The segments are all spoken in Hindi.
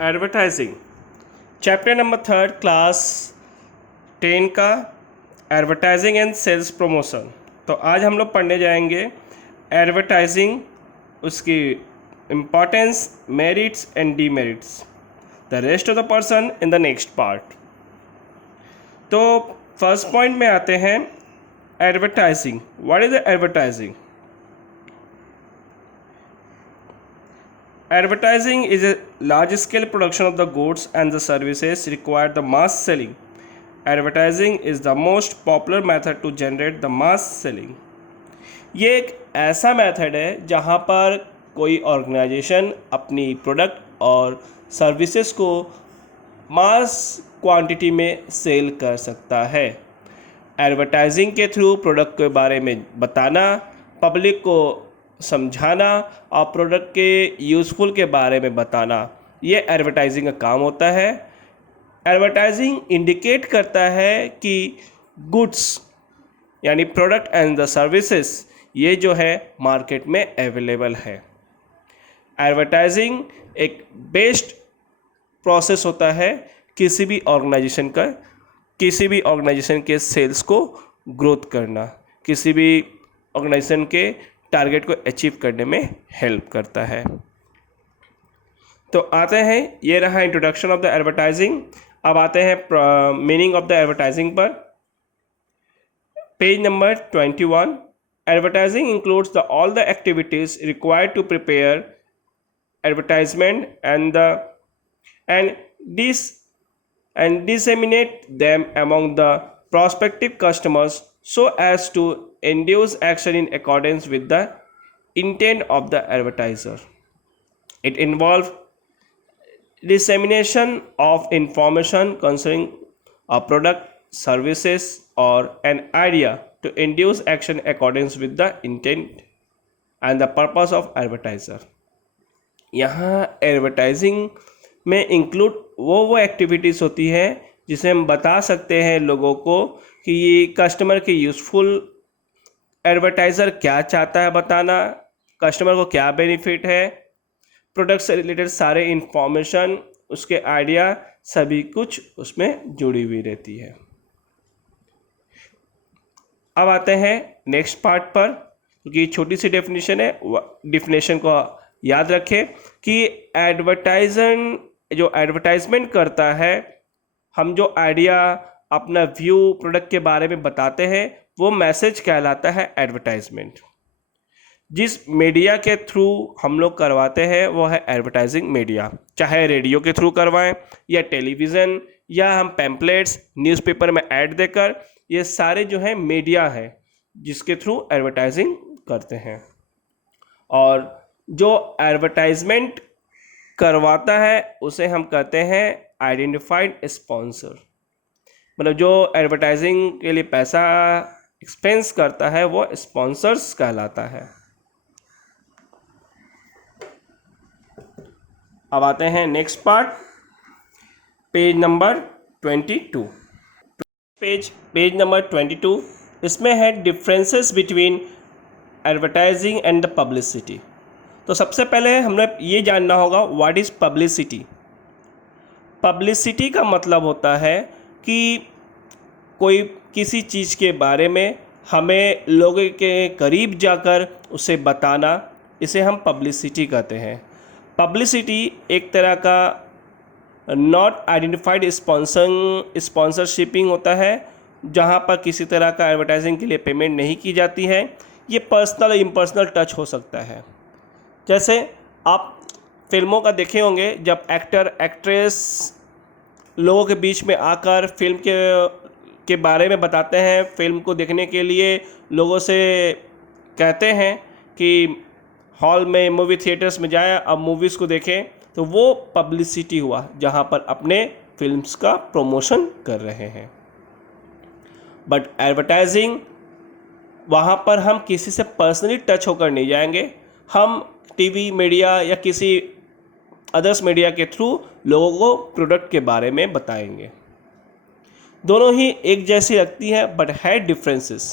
एडवर्टाइजिंग चैप्टर नंबर 3 क्लास 10 का एडवर्टाइजिंग एंड सेल्स प्रमोशन। तो आज हम लोग पढ़ने जाएंगे एडवर्टाइजिंग, उसकी importance, merits and demerits. The rest of the person in the next part. तो फर्स्ट पॉइंट में आते हैं advertising. What is advertising? Advertising is a large-scale production of the goods and the services required the mass selling. Advertising is the most popular method to generate the mass selling. ये एक ऐसा मेथड है जहाँ पर कोई ऑर्गेनाइजेशन अपनी प्रोडक्ट और सर्विसेज को मास क्वांटिटी में सेल कर सकता है। एडवर्टाइजिंग के थ्रू प्रोडक्ट के बारे में बताना, पब्लिक को समझाना और प्रोडक्ट के यूज़फुल के बारे में बताना, ये एडवर्टाइजिंग का काम होता है। एडवर्टाइजिंग इंडिकेट करता है कि गुड्स यानी प्रोडक्ट एंड द सर्विसेज ये जो है मार्केट में अवेलेबल है। एडवर्टाइजिंग एक बेस्ट प्रोसेस होता है किसी भी ऑर्गेनाइजेशन के सेल्स को ग्रोथ करना, किसी भी ऑर्गेनाइजेशन के टारगेट को अचीव करने में हेल्प करता है। तो आते हैं, ये रहा इंट्रोडक्शन ऑफ द एडवर्टाइजिंग। अब आते हैं मीनिंग ऑफ द एडवर्टाइजिंग पर। Page number 21। Advertising includes the all the activities required to prepare advertisement and disseminate them among the prospective customers so as to induce action in accordance with the intent of the advertiser. It involves dissemination of information concerning a product, services, or an idea to induce action in accordance with the intent and the purpose of advertiser. यहाँ एडवर्टाइजिंग में इंक्लूड वो एक्टिविटीज़ होती है जिसे हम बता सकते हैं लोगों को कि ये कस्टमर के यूज़फुल एडवर्टाइज़र क्या चाहता है बताना, कस्टमर को क्या बेनिफिट है, प्रोडक्ट से रिलेटेड सारे इंफॉर्मेशन, उसके आइडिया, सभी कुछ उसमें जुड़ी हुई रहती है। अब आते हैं नेक्स्ट पार्ट पर, क्योंकि छोटी सी डेफिनेशन है, डेफिनेशन को याद रखें कि जो एडवर्टाइजमेंट करता है, हम जो आइडिया, अपना व्यू प्रोडक्ट के बारे में बताते हैं, वो मैसेज कहलाता है एडवर्टाइजमेंट। जिस मीडिया के थ्रू हम लोग करवाते हैं वो है एडवर्टाइजिंग मीडिया, चाहे रेडियो के थ्रू करवाएं या टेलीविज़न या हम पैम्पलेट्स न्यूज़पेपर में ऐड देकर, ये सारे जो है मीडिया है जिसके थ्रू एडवर्टाइजिंग करते हैं। और जो एडवर्टाइजमेंट करवाता है उसे हम कहते हैं आइडेंटिफाइड स्पॉन्सर। मतलब जो एडवर्टाइजिंग के लिए पैसा एक्सपेंस करता है वो स्पॉन्सर्स कहलाता है। अब आते हैं next part, page number 22। Page number 22, इसमें है differences between advertising and the publicity. तो सबसे पहले हमें ये जानना होगा व्हाट इज़ पब्लिसिटी। पब्लिसिटी का मतलब होता है कि कोई किसी चीज़ के बारे में हमें लोगों के करीब जाकर उसे बताना, इसे हम पब्लिसिटी कहते हैं। पब्लिसिटी एक तरह का नॉट आइडेंटिफाइड स्पॉन्सरशिपिंग होता है, जहाँ पर किसी तरह का एडवर्टाइजिंग के लिए पेमेंट नहीं की जाती है। ये पर्सनल इम्पर्सनल टच हो सकता है। जैसे आप फिल्मों का देखे होंगे, जब एक्टर एक्ट्रेस लोगों के बीच में आकर फिल्म के बारे में बताते हैं, फिल्म को देखने के लिए लोगों से कहते हैं कि हॉल में, मूवी थिएटर्स में जाएं, अब मूवीज़ को देखें, तो वो पब्लिसिटी हुआ जहां पर अपने फिल्म्स का प्रमोशन कर रहे हैं। बट एडवर्टाइजिंग, वहाँ पर हम किसी से पर्सनली टच होकर नहीं जाएंगे, हम टीवी मीडिया या किसी अदर्स मीडिया के थ्रू लोगों को प्रोडक्ट के बारे में बताएंगे। दोनों ही एक जैसी लगती है बट है डिफरेंसेस।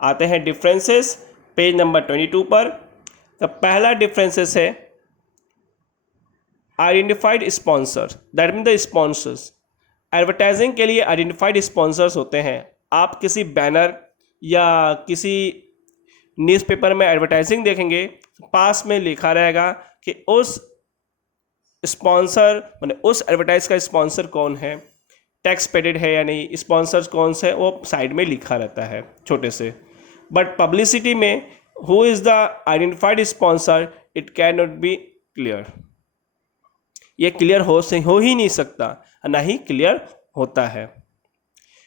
आते हैं डिफरेंसेस पेज नंबर 22 पर। तो पहला डिफरेंसेस है identified sponsor, that mean the sponsors. Advertising के लिए आइडेंटिफाइड स्पॉन्सर्स होते हैं। आप किसी बैनर या किसी न्यूज़पेपर में एडवर्टाइजिंग देखेंगे, पास में लिखा रहेगा कि उस स्पॉन्सर माने उस एडवर्टाइज का स्पॉन्सर कौन है, टैक्स पेडेड है या नहीं, स्पॉन्सर्स कौन से, वो साइड में लिखा रहता है छोटे से। बट पब्लिसिटी में who is the identified sponsor, it can not be clear. ये क्लियर हो ही नहीं सकता, ना ही क्लियर होता है,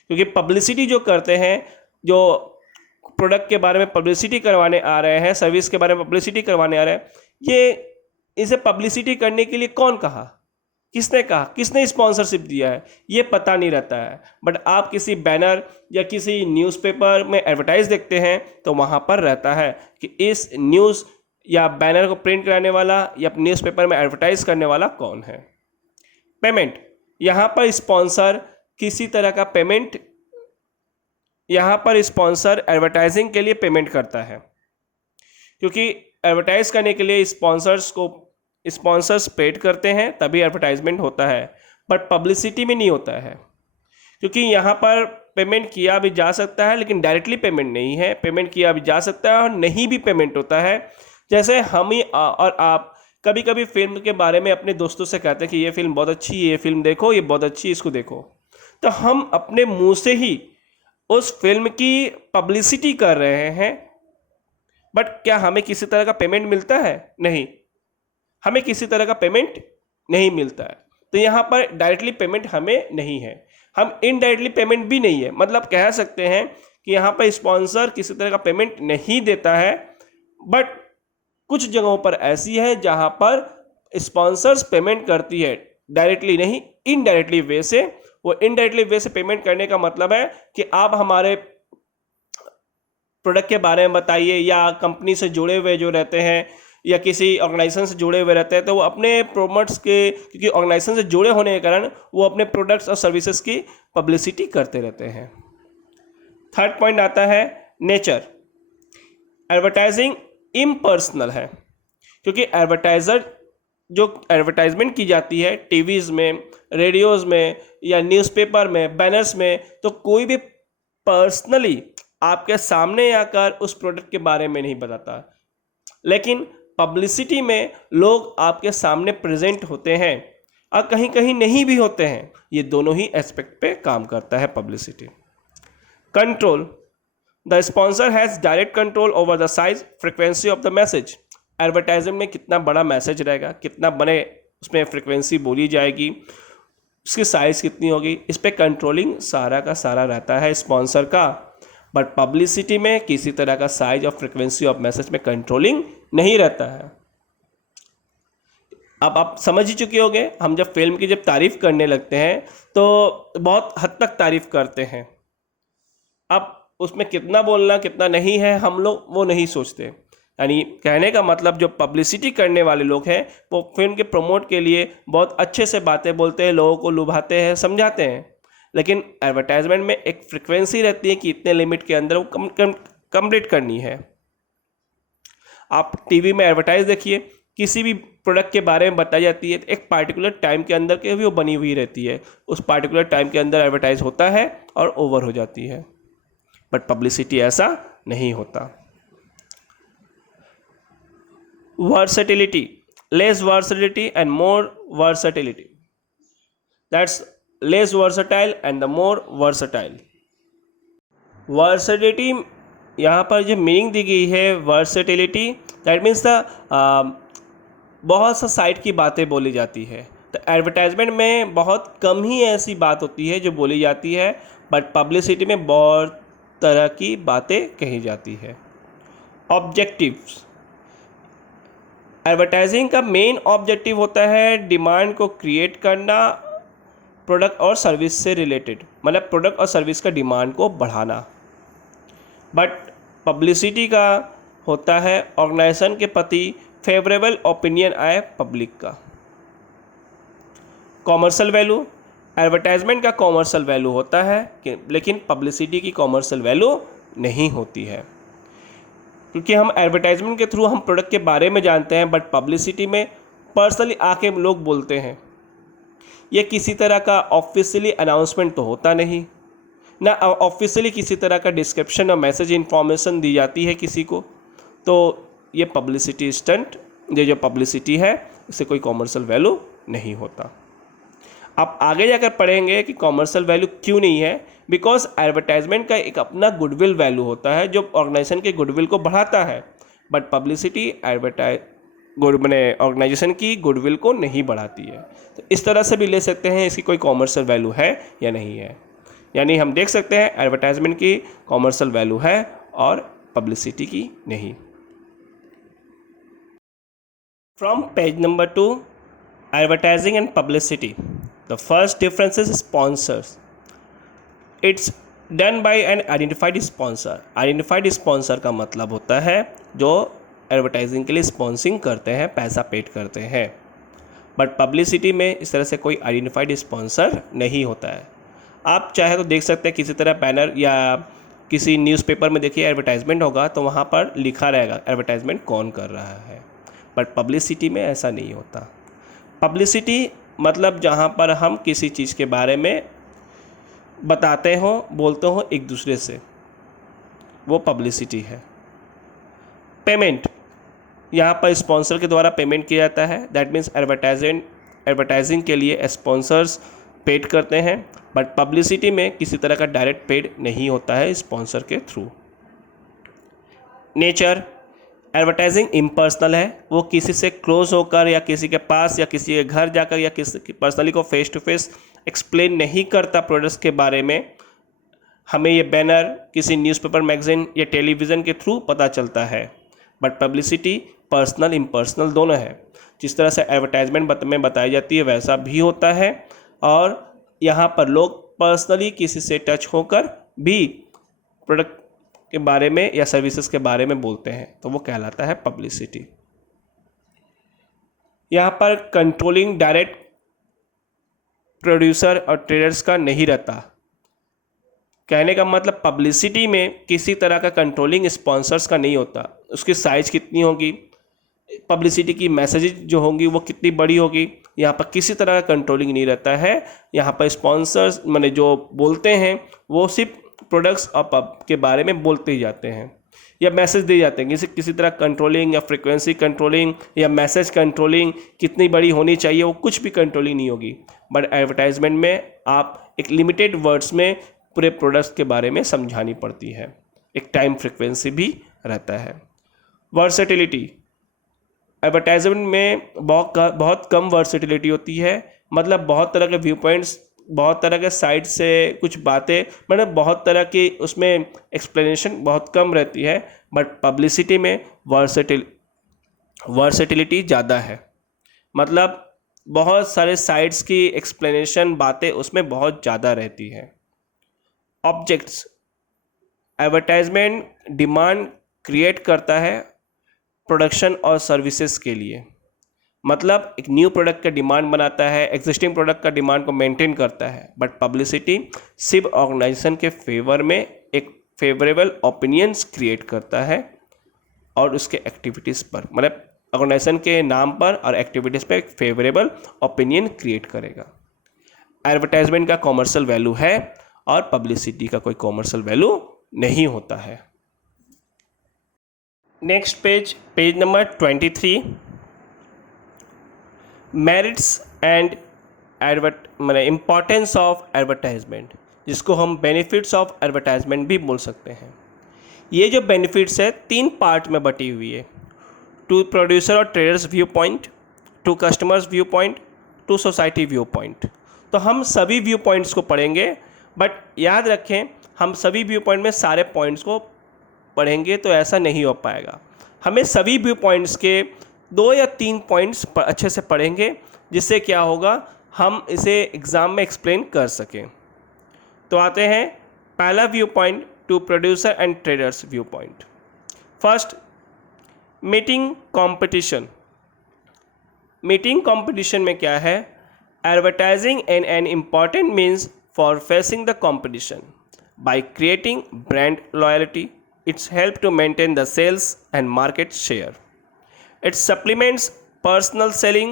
क्योंकि पब्लिसिटी जो करते हैं, जो प्रोडक्ट के बारे में पब्लिसिटी करवाने आ रहे हैं, सर्विस के बारे में पब्लिसिटी करवाने आ रहे हैं, ये इसे पब्लिसिटी करने के लिए कौन कहा, किसने स्पॉन्सरशिप दिया है, ये पता नहीं रहता है। बट आप किसी बैनर या किसी न्यूज़पेपर में एडवर्टाइज देखते हैं तो वहाँ पर रहता है कि इस न्यूज़ या बैनर को प्रिंट कराने वाला या न्यूज़पेपर में एडवर्टाइज करने वाला कौन है। पेमेंट, यहाँ पर स्पॉन्सर किसी तरह का पेमेंट, यहाँ पर स्पॉन्सर एडवर्टाइजिंग के लिए पेमेंट करता है, क्योंकि एडवर्टाइज करने के लिए स्पॉन्सर्स पेड करते हैं तभी एडवर्टाइजमेंट होता है। बट पब्लिसिटी में नहीं होता है, क्योंकि यहाँ पर पेमेंट किया भी जा सकता है लेकिन डायरेक्टली पेमेंट नहीं है, पेमेंट किया भी जा सकता है और नहीं भी पेमेंट होता है। जैसे हम ही और आप कभी कभी फिल्म के बारे में अपने दोस्तों से कहते हैं कि ये फिल्म बहुत अच्छी है, ये फिल्म देखो, ये बहुत अच्छी है, इसको देखो, तो हम अपने मुंह से ही उस फिल्म की पब्लिसिटी कर रहे हैं। बट क्या हमें किसी तरह का पेमेंट मिलता है? नहीं, हमें किसी तरह का पेमेंट नहीं मिलता है। तो यहाँ पर डायरेक्टली पेमेंट हमें नहीं है, हम इनडायरेक्टली पेमेंट भी नहीं है। मतलब कह सकते हैं कि यहाँ पर स्पॉन्सर किसी तरह का पेमेंट नहीं देता है, बट कुछ जगहों पर ऐसी है जहाँ पर स्पॉन्सर्स पेमेंट करती है, डायरेक्टली नहीं, इनडायरेक्टली वे से। वो इनडायरेक्टली वे से पेमेंट करने का मतलब है कि आप हमारे प्रोडक्ट के बारे में बताइए, या कंपनी से जुड़े हुए जो रहते हैं या किसी ऑर्गेनाइजेशन से जुड़े हुए रहते हैं, तो वो अपने प्रोडक्ट्स के, क्योंकि ऑर्गेनाइजेशन से जुड़े होने के कारण वो अपने प्रोडक्ट्स और सर्विसेज की पब्लिसिटी करते रहते हैं। थर्ड पॉइंट आता है नेचर। एडवर्टाइजिंग इम्पर्सनल है, क्योंकि जो एडवर्टाइजमेंट की जाती है टीवीज़ में, रेडियोज़ में या न्यूज़पेपर में, बैनर्स में, तो कोई भी पर्सनली आपके सामने आकर उस प्रोडक्ट के बारे में नहीं बताता। लेकिन पब्लिसिटी में लोग आपके सामने प्रेजेंट होते हैं और कहीं कहीं नहीं भी होते हैं। ये दोनों ही एस्पेक्ट पे काम करता है publicity. Control, the sponsor has direct control over the size, frequency of the message. Advertisement में कितना बड़ा मैसेज रहेगा, कितना बड़े उसमें फ्रिक्वेंसी बोली जाएगी, उसकी साइज़ कितनी होगी, इस पर कंट्रोलिंग सारा का सारा रहता है स्पॉन्सर का। बट पब्लिसिटी में किसी तरह का साइज और फ्रिक्वेंसी ऑफ मैसेज में कंट्रोलिंग नहीं रहता है। अब आप समझ ही चुके होंगे, हम जब फिल्म की तारीफ़ करने लगते हैं तो बहुत हद तक तारीफ़ करते हैं। अब उसमें कितना बोलना कितना नहीं है हम लोग वो नहीं सोचते। यानी कहने का मतलब जो पब्लिसिटी करने वाले लोग हैं वो फिल्म के प्रमोट के लिए बहुत अच्छे से बातें बोलते हैं, लोगों को लुभाते हैं, समझाते हैं। लेकिन एडवर्टाइजमेंट में एक फ्रिक्वेंसी रहती है कि इतने लिमिट के अंदर वो कंप्लीट करनी है। आप टीवी में एडवर्टाइज देखिए, किसी भी प्रोडक्ट के बारे में बताई जाती है तो एक पार्टिकुलर टाइम के अंदर के भी वो बनी हुई रहती है, उस पार्टिकुलर टाइम के अंदर एडवर्टाइज होता है और ओवर हो जाती है। बट पब्लिसिटी ऐसा नहीं होता। Versatility, less versatility and more versatility, that's less versatile and the more versatile. Versatility यहाँ पर जो मीनिंग दी गई है वर्सेटिलिटी, दैट मीन्स द बहुत सा साइड की बातें बोली जाती है। तो एडवर्टाइजमेंट में बहुत कम ही ऐसी बात होती है जो बोली जाती है, बट पब्लिसिटी में बहुत तरह की बातें कही जाती है। ऑब्जेक्टिव्स, एडवर्टाइजिंग का मेन ऑब्जेक्टिव होता है डिमांड को क्रिएट करना, प्रोडक्ट और सर्विस से रिलेटेड, मतलब प्रोडक्ट और सर्विस का डिमांड को बढ़ाना। बट पब्लिसिटी का होता है ऑर्गेनाइजेशन के प्रति फेवरेबल ओपिनियन आए पब्लिक का। कॉमर्शियल वैल्यू, एडवर्टाइजमेंट का कॉमर्शियल वैल्यू होता है लेकिन पब्लिसिटी की कॉमर्शियल वैल्यू नहीं होती है, क्योंकि हम एडवर्टाइजमेंट के थ्रू हम प्रोडक्ट के बारे में जानते हैं, बट पब्लिसिटी में पर्सनली आके लोग बोलते हैं। ये किसी तरह का ऑफिशियली अनाउंसमेंट तो होता नहीं, ना ऑफिशियली किसी तरह का डिस्क्रिप्शन और मैसेज इन्फॉर्मेशन दी जाती है किसी को। तो ये पब्लिसिटी स्टंट, ये जो पब्लिसिटी है, इससे कोई कॉमर्शियल वैल्यू नहीं होता। आप आगे जाकर पढ़ेंगे कि कॉमर्शियल वैल्यू क्यों नहीं है। बिकॉज एडवर्टाइजमेंट का एक अपना गुडविल वैल्यू होता है जो ऑर्गेनाइजेशन के गुडविल को बढ़ाता है, बट पब्लिसिटी ऑर्गेनाइजेशन की गुडविल को नहीं बढ़ाती है। तो इस तरह से भी ले सकते हैं इसकी कोई कॉमर्शियल वैल्यू है या नहीं है। यानी हम देख सकते हैं एडवर्टाइजमेंट की कॉमर्शियल वैल्यू है और पब्लिसिटी की नहीं। From page number 2, advertising and publicity. The first difference is sponsors. It's done by an identified sponsor. Identified sponsor का मतलब होता है जो एडवर्टाइजिंग के लिए स्पॉन्सिंग करते हैं, पैसा पेड करते हैं। बट पब्लिसिटी में इस तरह से कोई आइडेंटिफाइड स्पॉन्सर नहीं होता है। आप चाहे तो देख सकते हैं किसी तरह बैनर या किसी न्यूज़पेपर में देखिए एडवर्टाइजमेंट होगा तो वहाँ पर लिखा रहेगा एडवर्टाइजमेंट कौन कर रहा है। बट पब्लिसिटी में ऐसा नहीं होता। पब्लिसिटी मतलब जहाँ पर हम किसी चीज़ के बारे में बताते हो, बोलते हो एक दूसरे से, वो पब्लिसिटी है। पेमेंट, यहाँ पर स्पॉन्सर के द्वारा पेमेंट किया जाता है। दैट मीन्स एडवर्टाइजिंग के लिए स्पॉन्सर्स पेड करते हैं, बट पब्लिसिटी में किसी तरह का डायरेक्ट पेड नहीं होता है स्पॉन्सर के थ्रू। नेचर, एडवर्टाइजिंग इम्पर्सनल है। वो किसी से क्लोज होकर या किसी के पास या किसी के घर जाकर या किसी पर्सनली को फेस टू फेस एक्सप्लेन नहीं करता प्रोडक्ट्स के बारे में। हमें ये बैनर किसी न्यूज़पेपर, मैगजीन या टेलीविज़न के थ्रू पता चलता है। बट पब्लिसिटी पर्सनल इम्पर्सनल दोनों है। जिस तरह से एडवर्टाइजमेंट में बताई जाती है वैसा भी होता है, और यहाँ पर लोग पर्सनली किसी से टच होकर भी प्रोडक्ट के बारे में या सर्विसेज के बारे में बोलते हैं, तो वो कहलाता है पब्लिसिटी। यहाँ पर कंट्रोलिंग डायरेक्ट प्रोड्यूसर और ट्रेडर्स का नहीं रहता। कहने का मतलब पब्लिसिटी में किसी तरह का कंट्रोलिंग स्पॉन्सर्स का नहीं होता। उसकी साइज कितनी होगी, पब्लिसिटी की मैसेजेज जो होंगी वो कितनी बड़ी होगी, यहाँ पर किसी तरह का कंट्रोलिंग नहीं रहता है। यहाँ पर स्पॉन्सर्स माने जो बोलते हैं वो सिर्फ प्रोडक्ट्स और पब के बारे में बोलते ही जाते हैं या मैसेज दे जाते हैं। किसी तरह कंट्रोलिंग या फ्रीक्वेंसी कंट्रोलिंग या मैसेज कंट्रोलिंग कितनी बड़ी होनी चाहिए वो कुछ भी कंट्रोलिंग नहीं होगी। बट एडवर्टाइजमेंट में आप एक लिमिटेड वर्ड्स में पूरे प्रोडक्ट्स के बारे में समझानी पड़ती है। एक टाइम फ्रीक्वेंसी भी रहता है। वर्सेटिलिटी, एडवर्टाइजमेंट में बहुत कम वर्सेटिलिटी होती है। मतलब बहुत तरह के व्यू पॉइंट्स, बहुत तरह के साइड से कुछ बातें, मतलब बहुत तरह की उसमें एक्सप्लेनेशन बहुत कम रहती है। बट पब्लिसिटी में वर्सेटिलिटी ज़्यादा है। मतलब बहुत सारे साइड्स की एक्सप्लेनेशन, बातें उसमें बहुत ज़्यादा रहती है। ऑब्जेक्ट्स, एडवर्टाइजमेंट डिमांड क्रिएट करता है प्रोडक्शन और सर्विसेज के लिए। मतलब एक न्यू प्रोडक्ट का डिमांड बनाता है, एग्जिस्टिंग प्रोडक्ट का डिमांड को मेंटेन करता है। बट पब्लिसिटी सिर्फ ऑर्गेनाइजेशन के फेवर में एक फेवरेबल ओपिनियंस क्रिएट करता है और उसके एक्टिविटीज़ पर, मतलब ऑर्गेनाइजेशन के नाम पर और एक्टिविटीज़ पर एक फेवरेबल ओपिनियन क्रिएट करेगा। एडवर्टाइजमेंट का कॉमर्शियल वैल्यू है और पब्लिसिटी का कोई कॉमर्शियल वैल्यू नहीं होता है। Next page number 23, merits and मैंने इम्पॉर्टेंस ऑफ एडवर्टाइजमेंट, जिसको हम बेनिफिट्स ऑफ एडवर्टाइजमेंट भी बोल सकते हैं। ये जो बेनिफिट्स है 3 पार्ट में बटी हुई है। टू प्रोड्यूसर और traders view point, to customers view point, to society view point. तो हम सभी व्यू पॉइंट्स को पढ़ेंगे, बट याद रखें हम सभी व्यू पॉइंट में सारे पॉइंट्स को पढ़ेंगे तो ऐसा नहीं हो पाएगा। हमें सभी व्यू पॉइंट्स के 2 या 3 पॉइंट्स अच्छे से पढ़ेंगे, जिससे क्या होगा हम इसे एग्ज़ाम में एक्सप्लेन कर सकें। तो आते हैं पहला view point, to producer and traders view point. First, meeting competition. Meeting competition में क्या है, advertising and an important means for facing the competition by creating brand loyalty. It's help to maintain the sales and market share. It supplements personal selling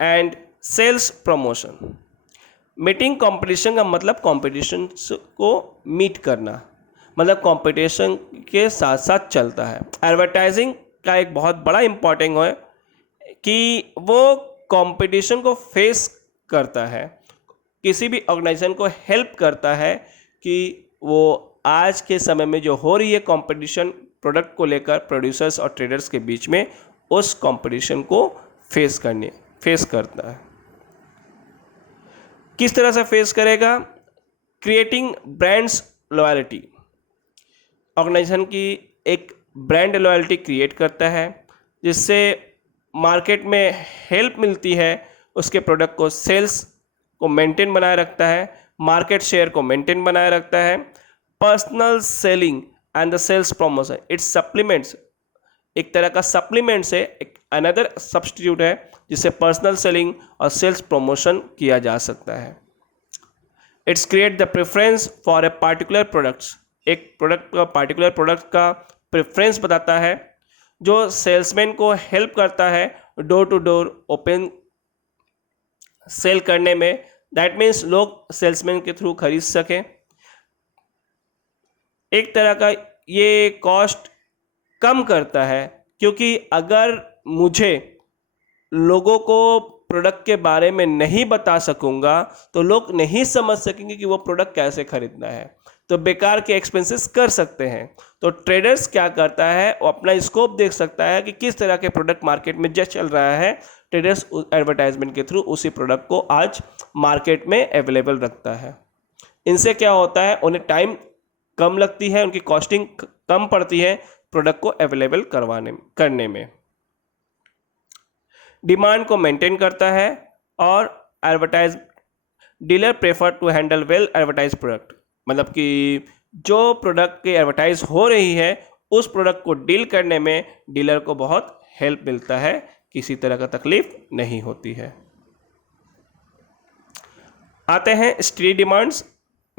and sales promotion. Meeting competition का मतलब कंपटीशन को मीट करना, मतलब कंपटीशन के साथ साथ चलता है। एडवर्टाइजिंग का एक बहुत बड़ा इम्पोर्टेंट है कि वो कंपटीशन को फेस करता है, किसी भी ऑर्गेनाइजेशन को हेल्प करता है कि वो आज के समय में जो हो रही है कंपटीशन प्रोडक्ट को लेकर प्रोड्यूसर्स और ट्रेडर्स के बीच में, उस कंपटीशन को फेस करता है। किस तरह से फेस करेगा? Creating brands loyalty. ऑर्गेनाइजेशन की एक ब्रांड लॉयल्टी क्रिएट करता है जिससे मार्केट में हेल्प मिलती है, उसके प्रोडक्ट को सेल्स को मेंटेन बनाए रखता है, मार्केट शेयर को मेंटेन बनाए रखता है। Personal selling and the sales promotion, it's supplements, एक तरह का सप्लीमेंट से एक अनदर सब्स्टिट्यूट है जिससे पर्सनल सेलिंग और सेल्स प्रमोशन किया जा सकता है। It's create the preference for a particular products, एक प्रोडक्ट का पार्टिकुलर प्रोडक्ट का प्रेफरेंस बताता है, जो सेल्समैन को हेल्प करता है door to door open sale करने में। दैट मीन्स लोग सेल्समैन के थ्रू खरीद सकें। एक तरह का ये कॉस्ट कम करता है, क्योंकि अगर मुझे लोगों को प्रोडक्ट के बारे में नहीं बता सकूंगा तो लोग नहीं समझ सकेंगे कि वो प्रोडक्ट कैसे खरीदना है, तो बेकार के एक्सपेंसेस कर सकते हैं। तो ट्रेडर्स क्या करता है, वो अपना स्कोप देख सकता है कि किस तरह के प्रोडक्ट मार्केट में जो चल रहा है, ट्रेडर्स एडवर्टाइजमेंट के थ्रू उसी प्रोडक्ट को आज मार्केट में अवेलेबल रखता है। इनसे क्या होता है, उन्हें टाइम कम लगती है, उनकी कॉस्टिंग कम पड़ती है प्रोडक्ट को अवेलेबल करने में। डिमांड को मेंटेन करता है और advertise dealer prefer to handle well advertise product, मतलब कि जो प्रोडक्ट की एडवर्टाइज हो रही है उस प्रोडक्ट को डील करने में डीलर को बहुत हेल्प मिलता है, किसी तरह का तकलीफ नहीं होती है। आते हैं steady demands.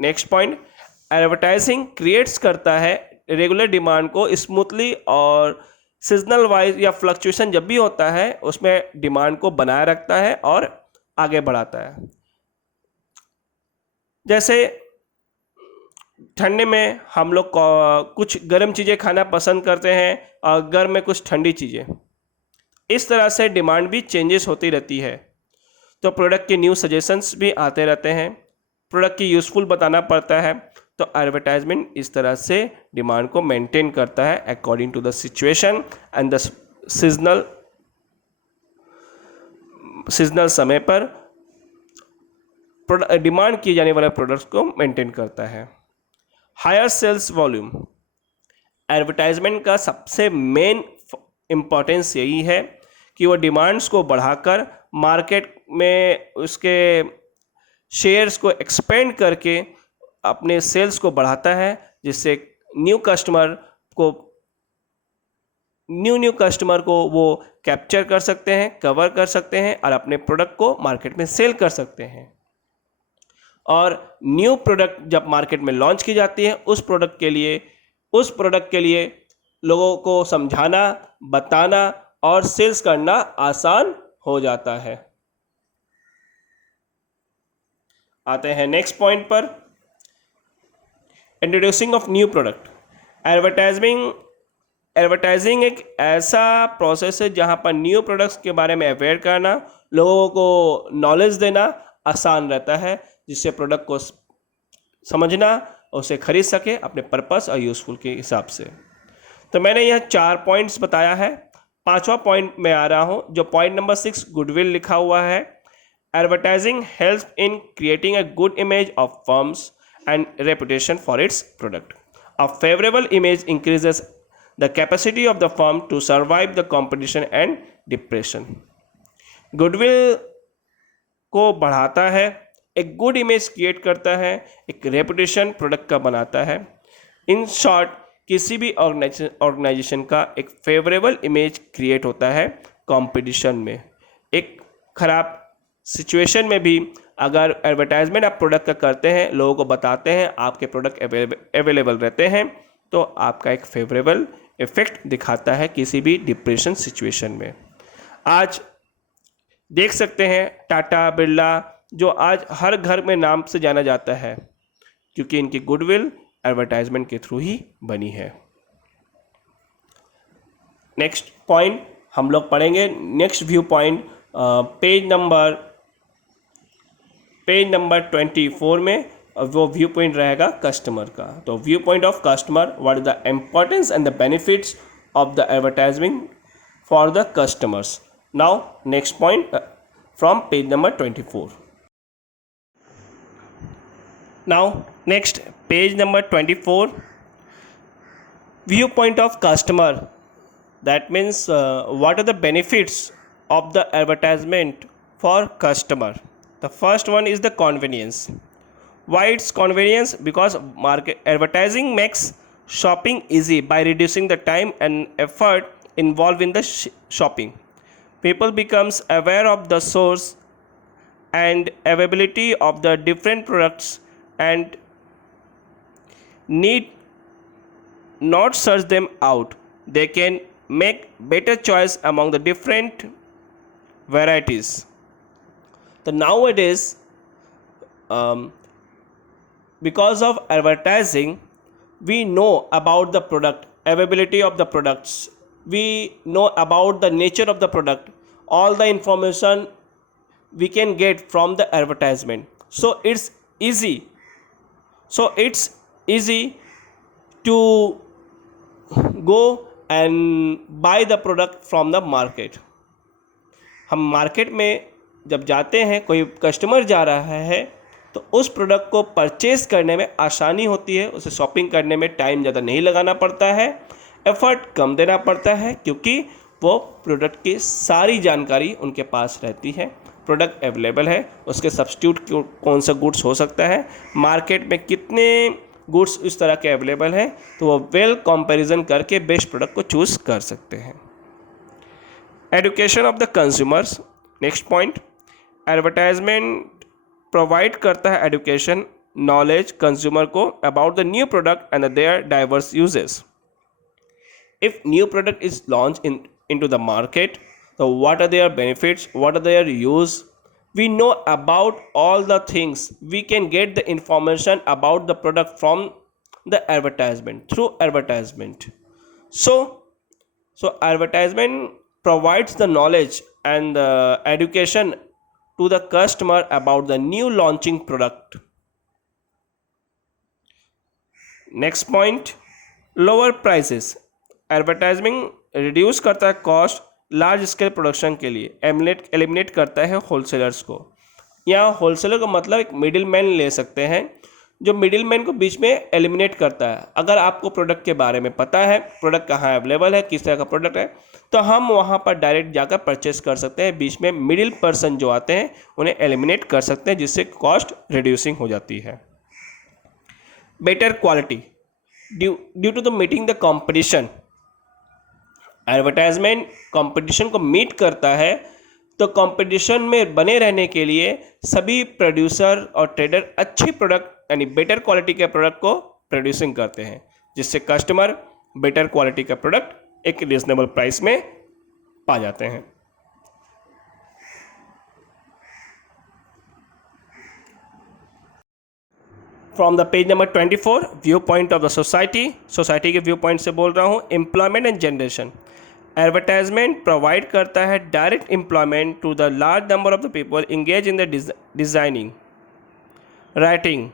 Next point, advertising creates करता है रेगुलर डिमांड को स्मूथली, और सीजनल वाइज या फ्लक्चुएशन जब भी होता है उसमें डिमांड को बनाए रखता है और आगे बढ़ाता है। जैसे ठंडे में हम लोग कुछ गर्म चीज़ें खाना पसंद करते हैं और गर्म में कुछ ठंडी चीज़ें, इस तरह से डिमांड भी चेंजेस होती रहती है। तो प्रोडक्ट के न्यू सजेशंस भी आते रहते हैं, प्रोडक्ट की यूज़फुल बताना पड़ता है। तो एडवर्टाइजमेंट इस तरह से डिमांड को मेंटेन करता है according to the situation and the seasonal समय पर डिमांड किए जाने वाले प्रोडक्ट्स को मेंटेन करता है। हायर सेल्स वॉल्यूम, एडवर्टाइजमेंट का सबसे मेन इम्पॉर्टेंस यही है कि वो डिमांड्स को बढ़ाकर मार्केट में उसके शेयर्स को एक्सपेंड करके अपने सेल्स को बढ़ाता है, जिससे न्यू कस्टमर को वो कैप्चर कर सकते हैं, कवर कर सकते हैं और अपने प्रोडक्ट को मार्केट में सेल कर सकते हैं। और न्यू प्रोडक्ट जब मार्केट में लॉन्च की जाती है उस प्रोडक्ट के लिए लोगों को समझाना, बताना और सेल्स करना आसान हो जाता है। आते हैं नेक्स्ट पॉइंट पर, introducing of new product. Advertising एक ऐसा प्रोसेस है जहां पर न्यू प्रोडक्ट्स के बारे में अवेयर करना, लोगों को नॉलेज देना आसान रहता है, जिससे प्रोडक्ट को समझना और उसे खरीद सके अपने पर्पस और यूज़फुल के हिसाब से। तो मैंने यह 4 पॉइंट्स बताया है। 5वां पॉइंट में आ रहा हूँ, जो पॉइंट नंबर 6 गुडविल लिखा हुआ है। Advertising help in creating a good image of firms and reputation for its product. A favorable image increases the capacity of the firm to survive the competition and depression. Goodwill को बढ़ाता है, एक गुड इमेज क्रिएट करता है, एक रेपुटेशन प्रोडक्ट का बनाता है। इन शॉर्ट, किसी भी ऑर्गेनाइजेशन का एक फेवरेबल इमेज क्रिएट होता है कंपटीशन में। एक खराब सिचुएशन में भी अगर एडवर्टाइजमेंट आप प्रोडक्ट का करते हैं, लोगों को बताते हैं, आपके प्रोडक्ट अवेलेबल रहते हैं, तो आपका एक फेवरेबल इफेक्ट दिखाता है किसी भी डिप्रेशन सिचुएशन में। आज देख सकते हैं टाटा, बिरला, जो आज हर घर में नाम से जाना जाता है, क्योंकि इनकी गुडविल एडवर्टाइजमेंट के थ्रू ही बनी है। नेक्स्ट पॉइंट हम लोग पढ़ेंगे, next view point page number 24 में वो व्यू पॉइंट रहेगा कस्टमर का। तो view point of customer, what is the importance and the benefits of the advertising for the customers. Now next point from page number 24। Now next page number 24, viewpoint of customer, that means what are the benefits of the advertisement for customer. The first one is the convenience. Why it's convenience? Because market advertising makes shopping easy by reducing the time and effort involved in the shopping. People becomes aware of the source and availability of the different products and need not search them out. They can make better choice among the different varieties. So nowadays, because of advertising, we know about the product, availability of the products, we know about the nature of the product, all the information we can get from the advertisement. So it's easy to go and buy the product from the market. हम मार्केट में जब जाते हैं, कोई कस्टमर जा रहा है, तो उस प्रोडक्ट को परचेज़ करने में आसानी होती है, उसे शॉपिंग करने में टाइम ज़्यादा नहीं लगाना पड़ता है, एफर्ट कम देना पड़ता है, क्योंकि वो प्रोडक्ट की सारी जानकारी उनके पास रहती है, प्रोडक्ट अवेलेबल है, उसके सब्स्टिट्यूट कौन सा गुड्स हो सकता है, मार्केट में कितने गुड्स इस तरह के अवेलेबल हैं, तो वो वेल कंपैरिजन करके बेस्ट प्रोडक्ट को चूज़ कर सकते हैं। Education of the consumers, next point, advertisement provide करता है एजुकेशन, नॉलेज कंज्यूमर को about the new product and their diverse uses. If new product is launch into the market, so what are their benefits, what are their use, we know about all the things, we can get the information about the product from the advertisement, through advertisement. So advertisement provides the knowledge and the education to the customer about the new launching product. Next point, lower prices, advertising reduce करता है कॉस्ट लार्ज स्केल प्रोडक्शन के लिए, एलिमिनेट करता है होलसेलर्स को। यहाँ होलसेलर का मतलब एक मिडिल मैन ले सकते हैं, जो मिडिल मैन को बीच में एलिमिनेट करता है। अगर आपको प्रोडक्ट के बारे में पता है, प्रोडक्ट कहाँ अवेलेबल है, किस तरह का प्रोडक्ट है, तो हम वहाँ पर डायरेक्ट जाकर परचेस कर सकते हैं। बीच में मिडिल पर्सन जो आते हैं उन्हें एलिमिनेट कर सकते हैं, जिससे कॉस्ट रिड्यूसिंग हो जाती है। Better quality, due to the meeting the competition, advertisement competition को मीट करता है, तो कंपटीशन में बने रहने के लिए सभी प्रोड्यूसर और ट्रेडर अच्छी प्रोडक्ट यानी बेटर क्वालिटी के प्रोडक्ट को प्रोड्यूसिंग करते हैं, जिससे कस्टमर बेटर क्वालिटी का प्रोडक्ट एक रीजनेबल प्राइस में पा जाते हैं। From the page number 24, view point of the society के व्यू पॉइंट से बोल रहा हूँ। Employment and generation, advertisement provide करता है direct employment to the large number of the people engage in the designing, writing,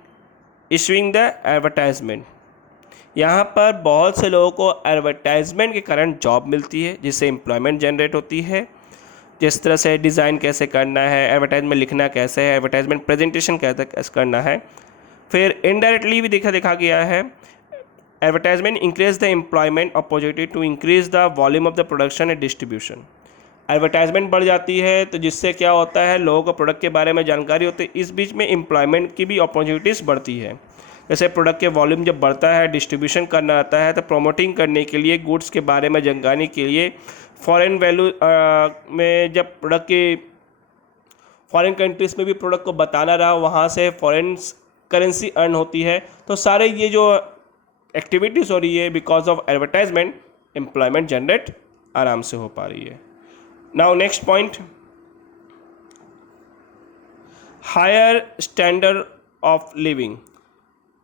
issuing the advertisement. यहाँ पर बहुत से लोगों को एडवर्टाइजमेंट के कारण जॉब मिलती है, जिससे एम्प्लॉयमेंट जनरेट होती है। जिस तरह से डिज़ाइन कैसे करना है, एडवर्टाइजमेंट लिखना कैसे है, एडवर्टाइजमेंट प्रेजेंटेशन कैसे करना है। फिर इनडायरेक्टली भी देखा गया है, advertisement increase the employment opportunity to increase the volume of the production and distribution. Advertisement बढ़ जाती है तो जिससे क्या होता है, लोगों को प्रोडक्ट के बारे में जानकारी होती है, इस बीच में एम्प्लॉयमेंट की भी अपॉर्चुनिटीज़ बढ़ती है। जैसे प्रोडक्ट के वॉल्यूम जब बढ़ता है, डिस्ट्रीब्यूशन करना रहता है, तो प्रमोटिंग करने के लिए, गुड्स के बारे में जानकारी के लिए, फॉरेन वैल्यू में जब प्रोडक्ट की फॉरेन कंट्रीज़ में भी प्रोडक्ट को बताना रहा, वहाँ से फॉरेन करेंसी अर्न होती है। तो सारे ये जो एक्टिविटीज़ हो रही है because of advertisement, employment generate आराम से हो पा रही है। Now next point, higher standard of living,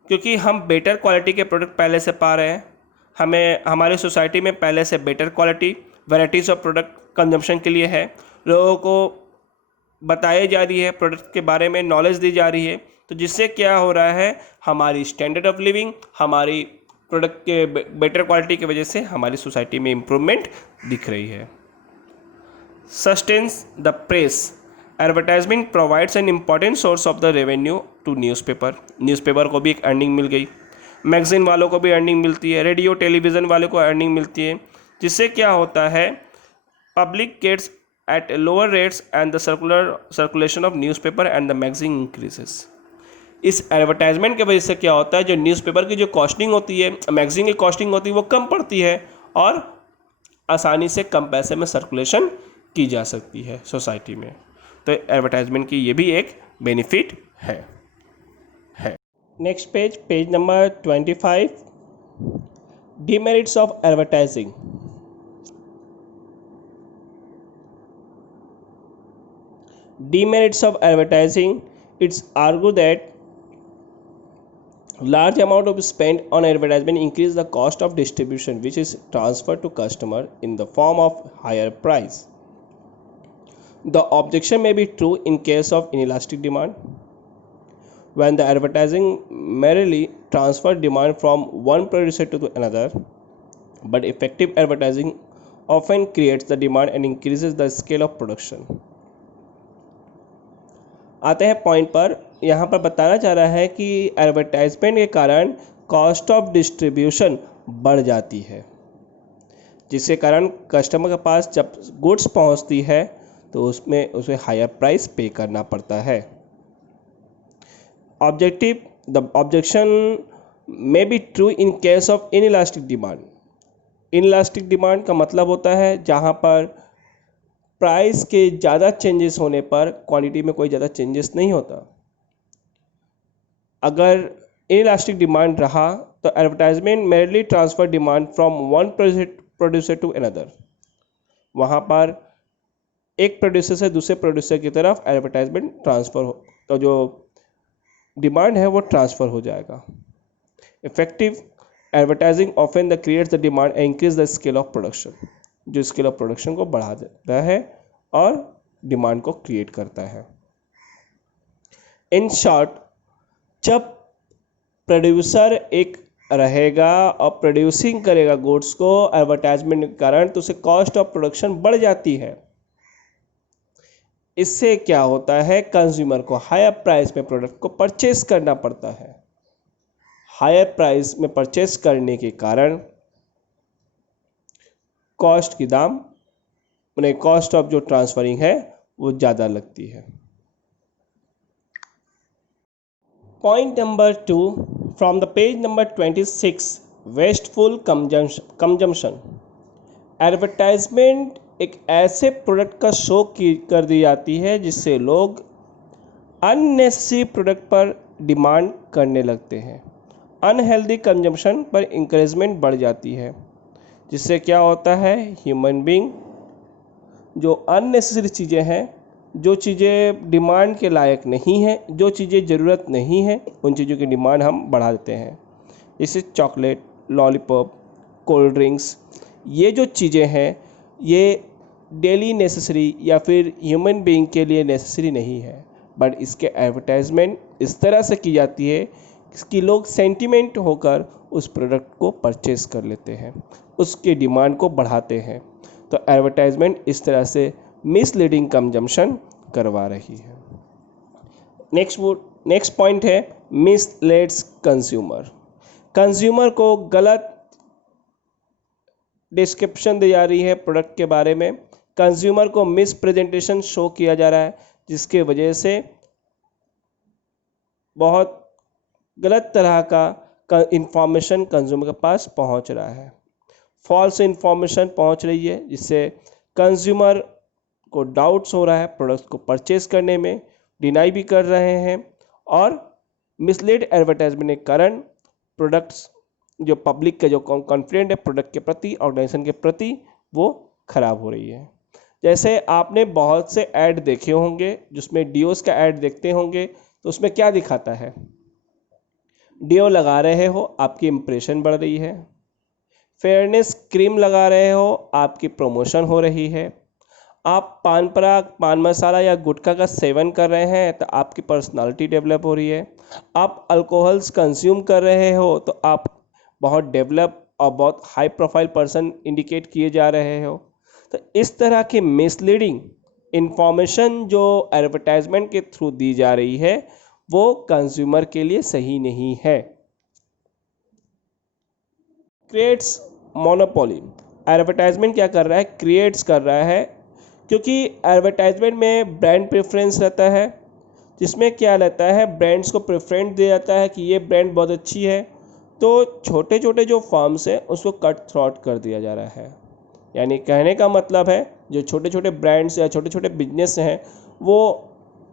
क्योंकि हम बेटर क्वालिटी के प्रोडक्ट पहले से पा रहे हैं, हमें हमारी सोसाइटी में पहले से better quality varieties of product consumption के लिए है, लोगों को बताई जा रही है, प्रोडक्ट के बारे में नॉलेज दी जा रही है, तो जिससे क्या हो रहा है, हमारी स्टैंडर्ड ऑफ लिविंग, हमारी प्रोडक्ट के बेटर क्वालिटी की वजह से हमारी सोसाइटी में इम्प्रूवमेंट दिख रही है। Sustains the press, advertisement provides an important source of the revenue to newspaper, newspaper को भी एक अर्निंग मिल गई, मैगजीन वालों को भी अर्निंग मिलती है, रेडियो टेलीविज़न वालों को अर्निंग मिलती है, जिससे क्या होता है, public gets at lower rates and the circulation of newspaper and the magazine increases। इस एडवर्टाइजमेंट की वजह से क्या होता है, जो न्यूज़पेपर की जो कॉस्टिंग होती है, मैगजीन की कॉस्टिंग होती है, वो कम पड़ती है और आसानी से कम पैसे में सर्कुलेशन की जा सकती है सोसाइटी में। तो एडवर्टाइजमेंट की ये भी एक बेनिफिट है। Next page number 25, demerits of advertising. Demerits of advertising, it's argued that large amount of spend on advertisement increase the cost of distribution, which is transferred to customer in the form of higher price. The objection may be true in case of inelastic demand, when the advertising merely transfer demand from one producer to another, but effective advertising often creates the demand and increases the scale of production। आते हैं पॉइंट पर। यहाँ पर बताना चाह रहा है कि एडवर्टाइजमेंट के कारण कॉस्ट ऑफ डिस्ट्रीब्यूशन बढ़ जाती है, जिसके कारण कस्टमर के पास जब गुड्स पहुँचती है तो उसमें उसे हायर प्राइस पे करना पड़ता है। The objection may be true in case of inelastic demand. Inelastic demand का मतलब होता है जहाँ पर प्राइस के ज़्यादा चेंजेस होने पर क्वांटिटी में कोई ज़्यादा चेंजेस नहीं होता। अगर इनइलास्टिक डिमांड रहा तो advertisement merely transfer demand from one producer to another, वहाँ पर एक प्रोड्यूसर से दूसरे प्रोड्यूसर की तरफ एडवर्टाइजमेंट ट्रांसफ़र हो, तो जो डिमांड है वो ट्रांसफ़र हो जाएगा। Effective advertising often the creates the demand and increase the scale of production, जो स्केल ऑफ प्रोडक्शन को बढ़ा देता है और डिमांड को क्रिएट करता है। इन शॉर्ट, जब प्रोड्यूसर एक रहेगा और प्रोड्यूसिंग करेगा गुड्स को एडवर्टाइजमेंट के कारण, तो उसे कॉस्ट ऑफ प्रोडक्शन बढ़ जाती है। इससे क्या होता है, कंज्यूमर को हायर प्राइस में प्रोडक्ट को परचेस करना पड़ता है। हायर प्राइस में परचेस करने के कारण कॉस्ट की दाम मैंने कॉस्ट ऑफ जो ट्रांसफरिंग है वो ज़्यादा लगती है। Point number 2 from the page number 26, wasteful consumption. Advertisement एक ऐसे प्रोडक्ट का शो कर दी जाती है जिससे लोग अननेसेसरी प्रोडक्ट पर डिमांड करने लगते हैं। अनहेल्दी कंजम्पशन पर इंकरेजमेंट बढ़ जाती है, जिससे क्या होता है, ह्यूमन बीइंग जो अननेसेसरी चीज़ें हैं, जो चीज़ें डिमांड के लायक नहीं हैं, जो चीज़ें ज़रूरत नहीं है, उन चीज़ों की डिमांड हम बढ़ा देते हैं। जैसे चॉकलेट, लॉलीपॉप, कोल्ड ड्रिंक्स, ये जो चीज़ें हैं ये डेली नेसेसरी या फिर ह्यूमन बीइंग के लिए नेसेसरी नहीं है, बट इसके एडवर्टाइजमेंट इस तरह से की जाती है कि लोग सेंटिमेंट होकर उस प्रोडक्ट को परचेस कर लेते हैं, उसके डिमांड को बढ़ाते हैं। तो एडवर्टाइजमेंट इस तरह से मिसलीडिंग कंजम्पशन करवा रही है। नेक्स्ट पॉइंट है मिसलीड्स कंज्यूमर। कंज्यूमर को गलत डिस्क्रिप्शन दी जा रही है प्रोडक्ट के बारे में, कंज्यूमर को मिस प्रेजेंटेशन शो किया जा रहा है, जिसके वजह से बहुत गलत तरह का इंफॉर्मेशन कंज्यूमर के पास पहुंच रहा है। फॉल्स इंफॉर्मेशन पहुंच रही है, जिससे कंज्यूमर को डाउट्स हो रहा है प्रोडक्ट्स को परचेस करने में, डिनाई भी कर रहे हैं, और मिसलीड एडवर्टाइजमेंट के कारण प्रोडक्ट्स जो पब्लिक का जो कॉन्फिडेंट है प्रोडक्ट के प्रति, ऑर्गेनाइजेशन के प्रति, वो खराब हो रही है। जैसे आपने बहुत से ऐड देखे होंगे, जिसमें डियोस का ऐड देखते होंगे, तो उसमें क्या दिखाता है? डियो लगा रहे हो, आपकी इम्प्रेशन बढ़ रही है। फेयरनेस क्रीम लगा रहे हो, आपकी प्रमोशन हो रही है। आप पान पराग, पान मसाला या गुटखा का सेवन कर रहे हैं तो आपकी पर्सनालिटी डेवलप हो रही है। आप अल्कोहल्स कंज्यूम कर रहे हो तो आप बहुत डेवलप और बहुत हाई प्रोफाइल पर्सन इंडिकेट किए जा रहे हो। तो इस तरह की मिसलीडिंग इंफॉर्मेशन जो एडवर्टाइजमेंट के थ्रू दी जा रही है वो कंज्यूमर के लिए सही नहीं है। Creates monopoly. एडवर्टाइजमेंट क्या कर रहा है? क्रिएट्स कर रहा है, क्योंकि एडवर्टाइजमेंट में ब्रांड प्रेफरेंस रहता है, जिसमें क्या रहता है, ब्रांड्स को प्रेफरेंस दिया जाता है कि ये ब्रांड बहुत अच्छी है, तो छोटे छोटे जो फर्म्स हैं उसको कट थ्रॉट कर दिया जा रहा है। यानी कहने का मतलब है जो छोटे छोटे ब्रांड्स या छोटे छोटे बिजनेस हैं वो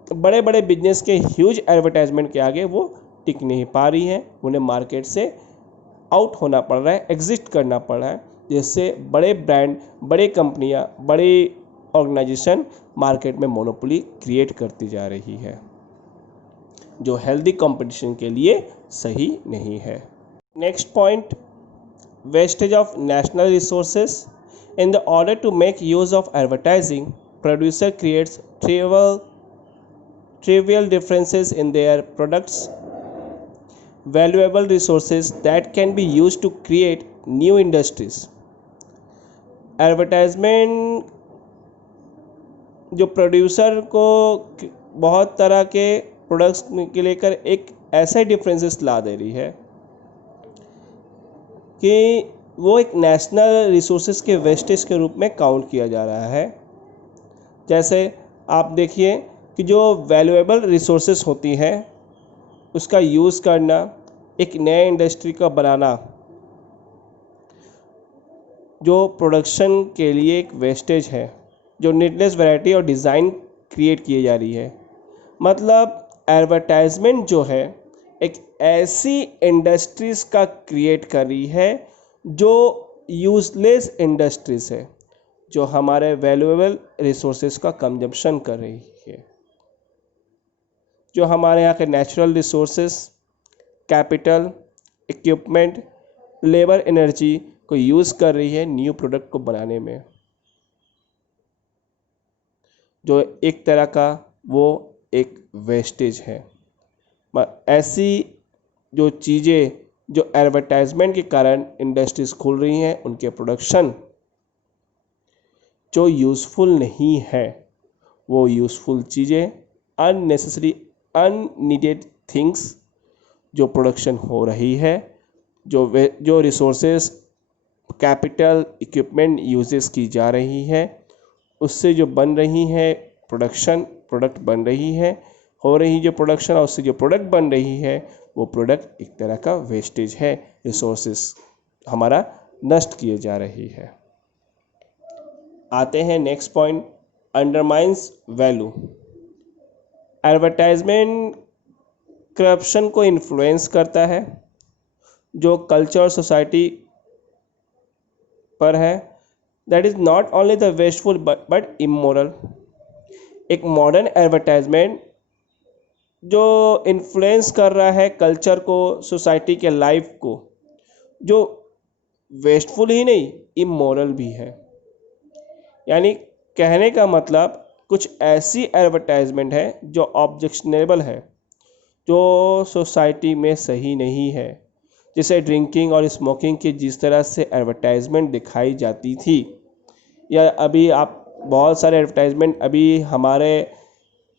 बड़े बड़े बिजनेस के ह्यूज एडवर्टाइजमेंट के आगे वो टिक नहीं पा रही हैं, उन्हें मार्केट से आउट होना पड़ रहा है, एग्जिस्ट करना पड़ रहा है, जिससे बड़े ब्रांड, बड़े कंपनियां, बड़ी ऑर्गेनाइजेशन मार्केट में मोनोपोली क्रिएट करती जा रही है, जो हेल्दी कंपटीशन के लिए सही नहीं है। Next point, wastage of national resources. In the order to make use of advertising, producer creates trivial differences in their products, valuable resources that can be used to create new industries. Advertisement जो प्रोड्यूसर को बहुत तरह के प्रोडक्ट्स के लेकर एक ऐसे डिफरेंसेस ला दे रही है कि वो एक नेशनल रिसोर्सेज के वेस्टेज के रूप में काउंट किया जा रहा है। जैसे आप देखिए कि जो वैल्यूएबल रिसोर्सेज होती हैं उसका यूज़ करना, एक नए इंडस्ट्री का बनाना, जो प्रोडक्शन के लिए एक वेस्टेज है, जो नीडलेस वैरायटी और डिज़ाइन क्रिएट किए जा रही है। मतलब एडवर्टाइजमेंट जो है एक ऐसी इंडस्ट्रीज़ का क्रिएट कर रही है जो यूजलेस इंडस्ट्रीज़ है, जो हमारे वैल्यूएबल रिसोर्सेज का कंजप्शन कर रही है, जो हमारे यहाँ के natural resources, capital, equipment, labour, energy को यूज़ कर रही है न्यू प्रोडक्ट को बनाने में, जो एक तरह का वो एक वेस्टेज है। ऐसी जो चीज़ें जो एडवर्टाइजमेंट के कारण इंडस्ट्रीज़ खुल रही हैं, उनके प्रोडक्शन जो यूज़फुल नहीं है, वो यूज़फुल चीज़ें, अननेसेसरी अननीडेड थिंग्स जो प्रोडक्शन हो रही है, जो रिसोर्सेज, कैपिटल, इक्विपमेंट यूजेस की जा रही है, उससे जो बन रही है प्रोडक्ट बन रही है, हो रही जो प्रोडक्शन और उससे जो प्रोडक्ट बन रही है वो प्रोडक्ट एक तरह का वेस्टेज है, रिसोर्सेज हमारा नष्ट किए जा रही है। आते हैं next point, undermines value. Advertisement corruption को इन्फ्लुएंस करता है, जो कल्चर और सोसाइटी पर है। That is not only the wasteful but immoral. एक मॉडर्न एडवर्टाइजमेंट जो इन्फ्लुएंस कर रहा है कल्चर को, सोसाइटी के लाइफ को, जो वेस्टफुल ही नहीं इमोरल भी है। यानी कहने का मतलब कुछ ऐसी एडवर्टाइजमेंट है जो ऑब्जेक्शनेबल है, जो सोसाइटी में सही नहीं है। जैसे ड्रिंकिंग और स्मोकिंग की जिस तरह से एडवर्टाइजमेंट दिखाई जाती थी, या अभी आप बहुत सारे एडवर्टाइजमेंट अभी हमारे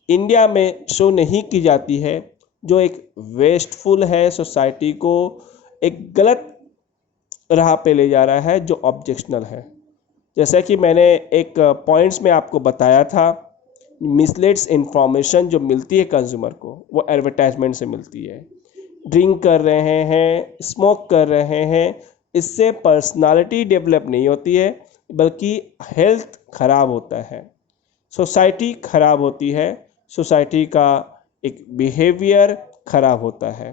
इंडिया में शो नहीं की जाती है, जो एक वेस्टफुल है, सोसाइटी को एक गलत राह पे ले जा रहा है, जो ऑब्जेक्शनल है। जैसा कि मैंने एक पॉइंट्स में आपको बताया था, मिसलीड्स इंफॉर्मेशन जो मिलती है कंज्यूमर को वो एडवर्टाइजमेंट से मिलती है। ड्रिंक कर रहे हैं, स्मोक कर रहे हैं, इससे पर्सनालिटी डेवलप नहीं होती है बल्कि हेल्थ खराब होता है, सोसाइटी खराब होती है, सोसाइटी का एक बिहेवियर खराब होता है।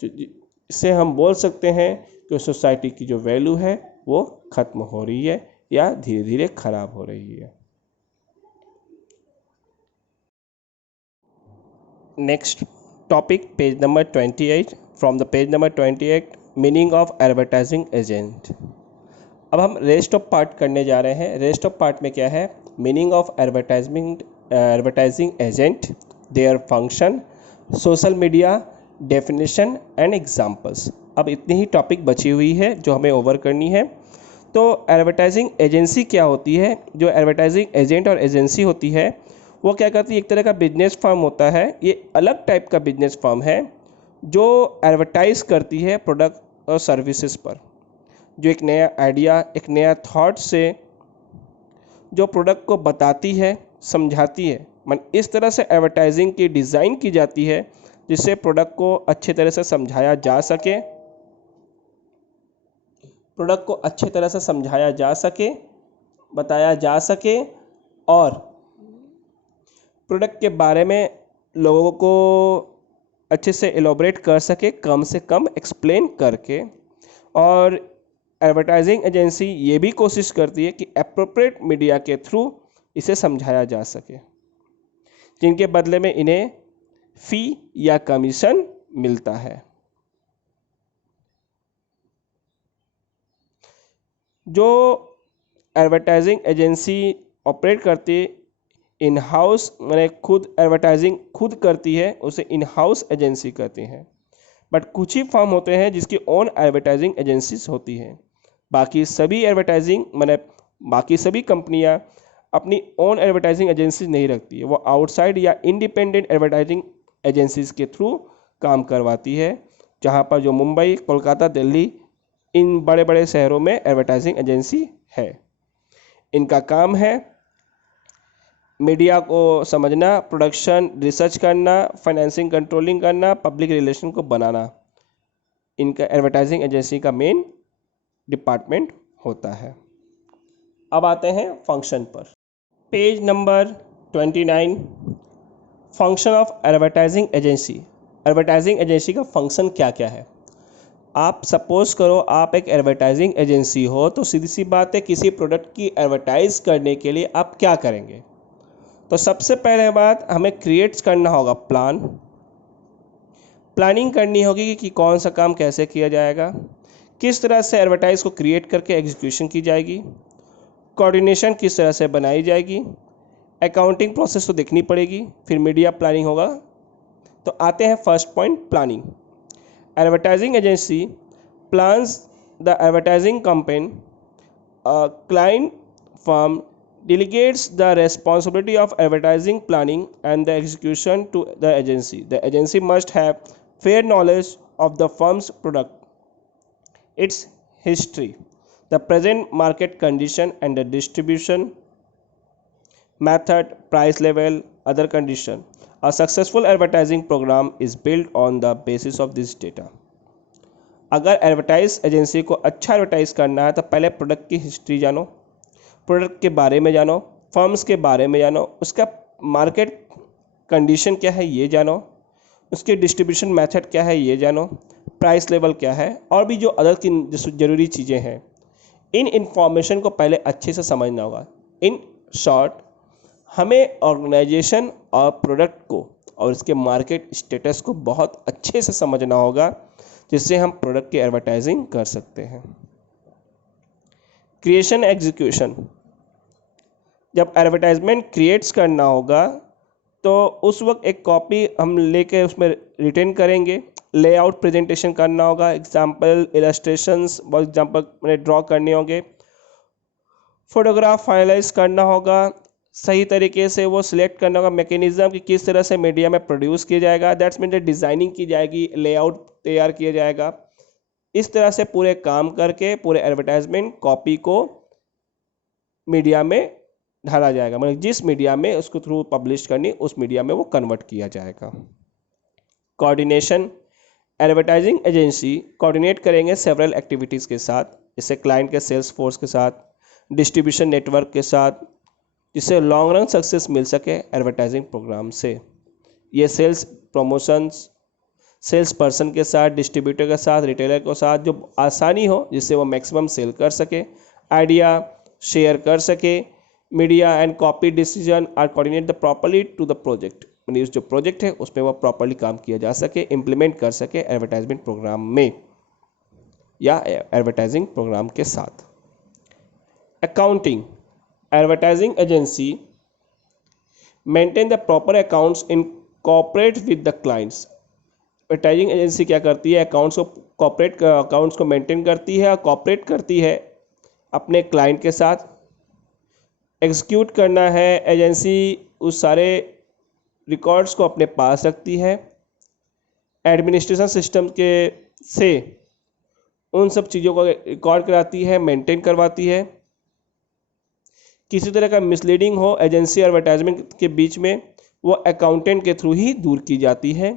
तो इससे हम बोल सकते हैं कि सोसाइटी की जो वैल्यू है वो ख़त्म हो रही है या धीरे धीरे खराब हो रही है। Next topic page number 28, from the page number 28, meaning of advertising agent. अब हम रेस्ट ऑफ पार्ट करने जा रहे हैं। रेस्ट ऑफ पार्ट में क्या है? Meaning of advertising agent, their function, social media, definition and examples. अब इतनी ही टॉपिक बची हुई है जो हमें ओवर करनी है। तो एडवर्टाइजिंग एजेंसी क्या होती है? जो एडवर्टाइजिंग एजेंट और एजेंसी होती है वो क्या करती है? एक तरह का बिजनेस फर्म होता है। ये अलग टाइप का बिजनेस फर्म है जो एडवर्टाइज करती है प्रोडक्ट और सर्विसेज पर, जो एक नया आइडिया, एक नया थॉट से जो प्रोडक्ट को बताती है, समझाती है। इस तरह से एडवर्टाइजिंग की डिज़ाइन की जाती है जिससे प्रोडक्ट को अच्छे तरह से समझाया जा सके, प्रोडक्ट को अच्छे तरह से समझाया जा सके, बताया जा सके और प्रोडक्ट के बारे में लोगों को अच्छे से एलोबरेट कर सके, कम से कम एक्सप्लेन करके। और एडवर्टाइजिंग एजेंसी ये भी कोशिश करती है कि एप्रोप्रिएट मीडिया के थ्रू इसे समझाया जा सके, जिनके बदले में इन्हें फ़ी या कमीशन मिलता है। जो एडवर्टाइजिंग एजेंसी ऑपरेट करती इन हाउस, मैंने खुद एडवर्टाइजिंग खुद करती है, उसे इन हाउस एजेंसी कहते हैं। बट कुछ ही फर्म होते हैं जिसकी ओन एडवर्टाइजिंग एजेंसीज होती हैं। बाकी सभी बाकी सभी कंपनियां अपनी ओन एडवर्टाइजिंग एजेंसीज नहीं रखती है, वो आउटसाइड या इंडिपेंडेंट एडवर्टाइजिंग एजेंसीज के थ्रू काम करवाती है, जहां पर जो मुंबई, कोलकाता, दिल्ली, इन बड़े बड़े शहरों में एडवर्टाइजिंग एजेंसी है। इनका काम है मीडिया को समझना, प्रोडक्शन रिसर्च करना, फाइनेंसिंग कंट्रोलिंग करना, पब्लिक रिलेशन को बनाना। इनका एडवर्टाइजिंग एजेंसी का मेन डिपार्टमेंट होता है। अब आते हैं फंक्शन पर। Page number 29, function of advertising agency. Advertising agency का फंक्शन क्या क्या है? आप सपोज करो आप एक एडवर्टाइजिंग एजेंसी हो, तो सीधी सी बात है, किसी प्रोडक्ट की एडवर्टाइज करने के लिए आप क्या करेंगे? तो सबसे पहले बात, हमें क्रिएट्स करना होगा प्लानिंग करनी होगी कि कौन सा काम कैसे किया जाएगा, किस तरह से एडवर्टाइज को क्रिएट करके एग्जीक्यूशन की जाएगी, कोऑर्डिनेशन किस तरह से बनाई जाएगी, अकाउंटिंग प्रोसेस तो देखनी पड़ेगी, फिर मीडिया प्लानिंग होगा। तो आते हैं first point, planning. Advertising agency plans the advertising campaign, client firm delegates the responsibility of advertising planning and the execution to the agency. The agency must have fair knowledge of the firm's product, its history, the present market condition and the distribution method, price level, other condition. A successful advertising program is built on the basis of this data. अगर एडवर्टाइज एजेंसी को अच्छा एडवर्टाइज करना है तो पहले प्रोडक्ट की हिस्ट्री जानो, प्रोडक्ट के बारे में जानो, फर्म्स के बारे में जानो, उसका मार्केट कंडीशन क्या है ये जानो, उसके डिस्ट्रीब्यूशन मेथड क्या है ये जानो, प्राइस लेवल क्या है, और भी जो अदर की ज़रूरी चीज़ें हैं, इन इंफॉर्मेशन को पहले अच्छे से समझना होगा। इन शॉर्ट, हमें ऑर्गेनाइजेशन और प्रोडक्ट को और इसके मार्केट स्टेटस को बहुत अच्छे से समझना होगा, जिससे हम प्रोडक्ट की एडवर्टाइजिंग कर सकते हैं। क्रिएशन एग्जीक्यूशन, जब एडवर्टाइजमेंट क्रिएट्स करना होगा तो उस वक्त एक कॉपी हम लेके उसमें रिटेन करेंगे, लेआउट प्रेजेंटेशन करना होगा, एग्जाम्पल इलस्ट्रेशंस बहुत एग्जाम्पल मैंने ड्रॉ करने होंगे, फोटोग्राफ फाइनलाइज करना होगा, सही तरीके से वो सिलेक्ट करना होगा, मैकेनिज्म कि किस तरह से मीडिया में प्रोड्यूस किया जाएगा, दैट्स मीन डिज़ाइनिंग की जाएगी, लेआउट तैयार किया जाएगा। इस तरह से पूरे काम करके पूरे एडवर्टाइजमेंट कॉपी को मीडिया में ढाला जाएगा, मतलब जिस मीडिया में उसको थ्रू पब्लिश करनी उस मीडिया में वो कन्वर्ट किया जाएगा। कोऑर्डिनेशन, एडवर्टाइजिंग एजेंसी कोऑर्डिनेट करेंगे सेवरल एक्टिविटीज़ के साथ, जैसे क्लाइंट के सेल्स फोर्स के साथ, डिस्ट्रीब्यूशन नेटवर्क के साथ, जिससे लॉन्ग रन सक्सेस मिल सके एडवर्टाइजिंग प्रोग्राम से। ये सेल्स प्रमोशंस, सेल्स पर्सन के साथ, डिस्ट्रीब्यूटर के साथ, रिटेलर के साथ जो आसानी हो जिससे वो मैक्सिमम सेल कर सके, आइडिया शेयर कर सके, media and copy decision are coordinate the properly to the project. यानी जो प्रोजेक्ट है उसमें वह प्रॉपरली काम किया जा सके, इम्प्लीमेंट कर सके एडवर्टाइजमेंट प्रोग्राम में या एडवर्टाइजिंग प्रोग्राम के साथ। Accounting, advertising agency maintain the proper accounts in cooperate with the clients. Advertising agency क्या करती है, अकाउंट्स को मेंटेन करती है और कॉपरेट करती है अपने क्लाइंट के साथ। एग्जीक्यूट करना है, एजेंसी उस सारे रिकॉर्ड्स को अपने पास रखती है, एडमिनिस्ट्रेशन सिस्टम के से उन सब चीज़ों को रिकॉर्ड कराती है, मेंटेन करवाती है। किसी तरह का मिसलीडिंग हो एजेंसी और एडवर्टाइजमेंट के बीच में, वो अकाउंटेंट के थ्रू ही दूर की जाती है।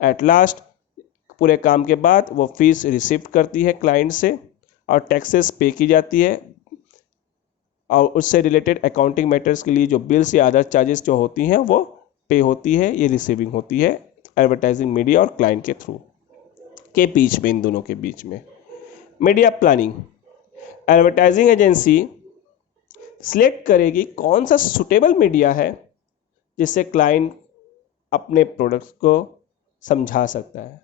एट लास्ट पूरे काम के बाद वो फीस रिसीव करती है क्लाइंट से और टैक्सेस पे की जाती है, और उससे रिलेटेड अकाउंटिंग मैटर्स के लिए जो बिल्स या अदर चार्जेस जो होती हैं वो पे होती है। ये रिसीविंग होती है एडवर्टाइजिंग मीडिया और क्लाइंट के थ्रू के बीच में, इन दोनों के बीच में। Media planning, advertising agency select करेगी कौन सा सुटेबल मीडिया है जिससे क्लाइंट अपने प्रोडक्ट्स को समझा सकता है।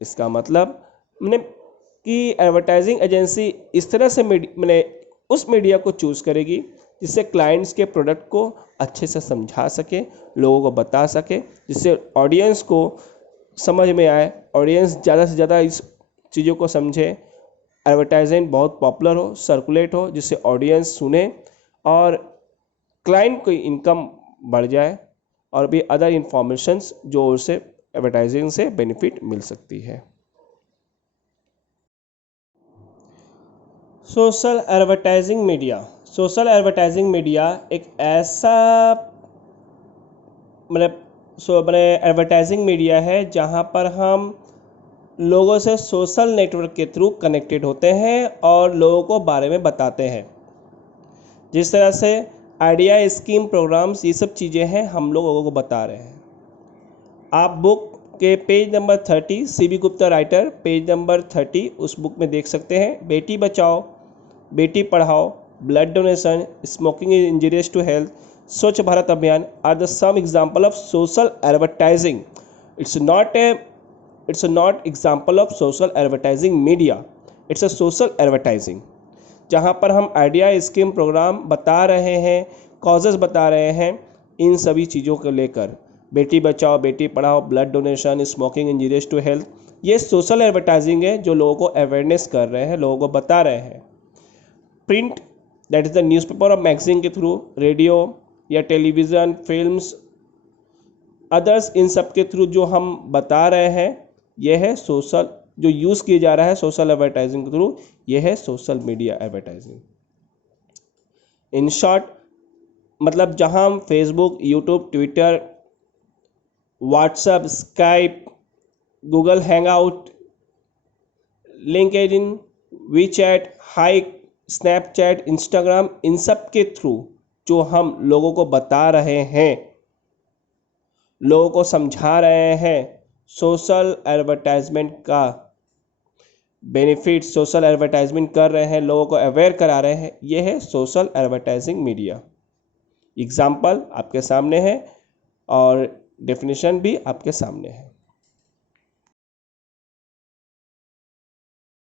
इसका मतलब मैंने कि एडवर्टाइजिंग एजेंसी इस तरह से मैंने उस मीडिया को चूज़ करेगी जिससे क्लाइंट्स के प्रोडक्ट को अच्छे से समझा सके, लोगों को बता सके, जिससे ऑडियंस को समझ में आए, ऑडियंस ज़्यादा से ज़्यादा इस चीज़ों को समझे, एडवर्टाइजमेंट बहुत पॉपुलर हो, सर्कुलेट हो, जिससे ऑडियंस सुने और क्लाइंट की इनकम बढ़ जाए और भी अदर इंफॉर्मेशंस जो उसे एडवर्टाइजिंग से बेनिफिट मिल सकती है। Social advertising media, social advertising media एक ऐसा मतलब एडवर्टाइजिंग मीडिया है जहां पर हम लोगों से सोशल नेटवर्क के थ्रू कनेक्टेड होते हैं और लोगों को बारे में बताते हैं। जिस तरह से आइडिया, स्कीम, प्रोग्राम्स, ये सब चीज़ें हैं हम लोगों को बता रहे हैं। आप बुक के page number 30, CB Gupta writer, page number 30, उस बुक में देख सकते हैं। बेटी Bachao, Beti Padhao, blood donation, smoking is injurious to health, Swachh Bharat Abhiyan are the some example of social advertising. It's not example of social advertising media, it's a social advertising, जहाँ पर हम आइडिया, स्कीम, प्रोग्राम बता रहे हैं, कॉजेज़ बता रहे हैं, इन सभी चीज़ों को लेकर। बेटी Bachao, Beti Padhao, blood donation, smoking injurious to health, ये सोशल एडवर्टाइजिंग है जो लोगों को अवेयरनेस कर रहे हैं, लोगों को बता रहे हैं। Print, that is the newspaper और मैगजीन के थ्रू, रेडियो या टेलीविज़न, फिल्म्स, अदर्स, इन सब के थ्रू जो हम बता रहे हैं, यह है सोशल, जो यूज़ किया जा रहा है सोशल एडवर्टाइजिंग के थ्रू, यह है social media advertising. In short मतलब जहां हम Facebook, YouTube, Twitter, WhatsApp, Skype, Google Hangout, LinkedIn, WeChat, Hike, Snapchat, Instagram, इन सब के थ्रू जो हम लोगों को बता रहे हैं, लोगों को समझा रहे हैं सोशल एडवर्टाइजमेंट का बेनिफिट, सोशल एडवर्टाइजमेंट कर रहे हैं, लोगों को अवेयर करा रहे हैं, यह है सोशल एडवर्टाइजिंग मीडिया। एग्जाम्पल आपके सामने है और डेफिनेशन भी आपके सामने है।